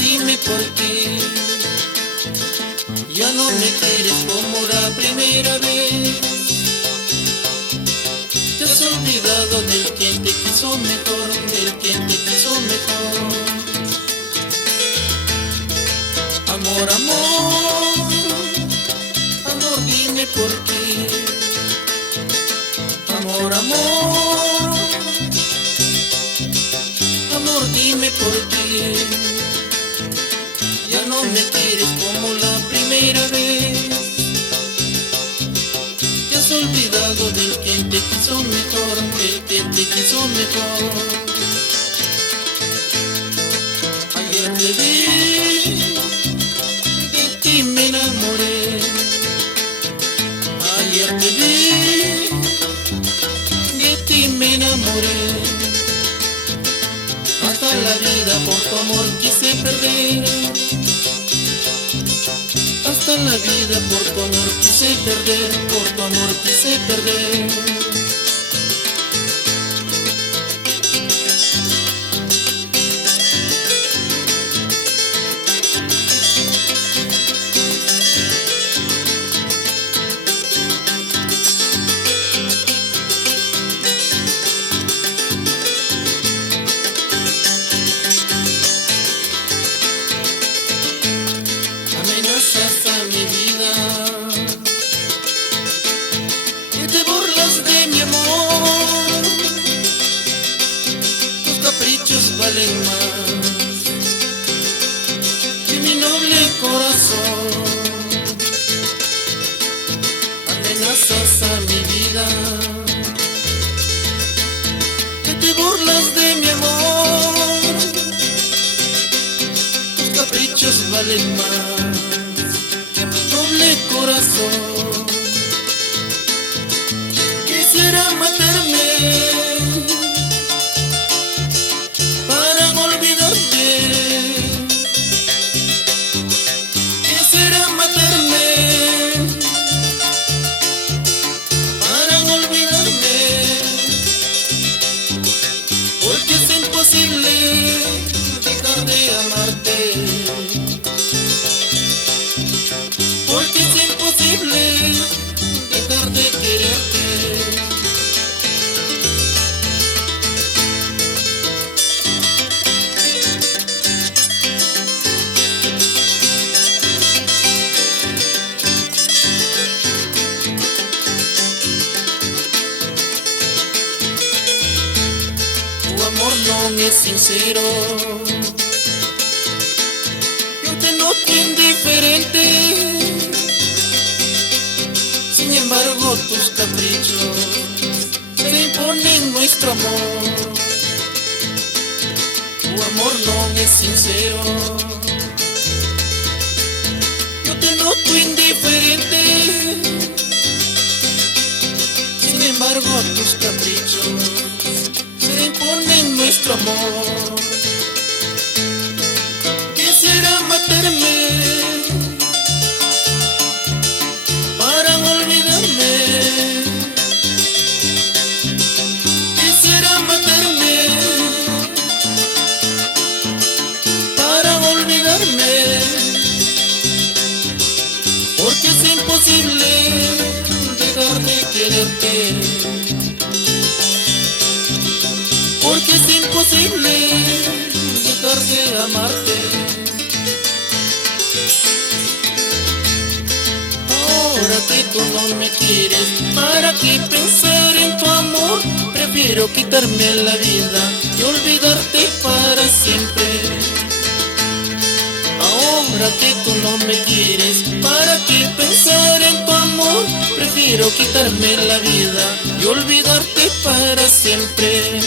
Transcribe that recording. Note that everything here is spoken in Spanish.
dime por qué ya no me quieres como la primera vez. Te has olvidado del quien te quiso mejor, del quien te quiso mejor. Amor, amor, amor, dime por qué. Amor, amor, amor, dime por qué ya no me quieres como la primera vez. Te has olvidado del quien te quiso mejor, del quien te quiso mejor. Ayer te vi, de ti me enamoré. Ayer te vi, de ti me enamoré. Hasta la vida por tu amor quise perder. Hasta la vida por tu amor quise perder, por tu amor quise perder. Amenazas a mi vida y te burlas de mi amor. Tus caprichos valen más que mi noble corazón. Amenazas a mi vida y te burlas de mi amor. Tus caprichos valen más que mi noble corazón. Quisiera matarme para olvidarte. Quisiera matarme para olvidarme, porque es imposible dejar de amarte. Porque es imposible dejar de quererte. Tu amor no es sincero, yo te noto indiferente. Sin embargo tus caprichos se imponen nuestro amor. Tu amor no es sincero, yo te noto indiferente. Sin embargo tus caprichos se imponen nuestro amor. Quisiera matarme para olvidarme. Quisiera matarme para olvidarme, porque es imposible dejar de quererte. Porque es imposible dejar de amarte. Ahora que tú no me quieres, ¿para qué pensar en tu amor? Prefiero quitarme la vida y olvidarte para siempre. Ahora que tú no me quieres, ¿para qué pensar en tu amor? Prefiero quitarme la vida y olvidarte para siempre.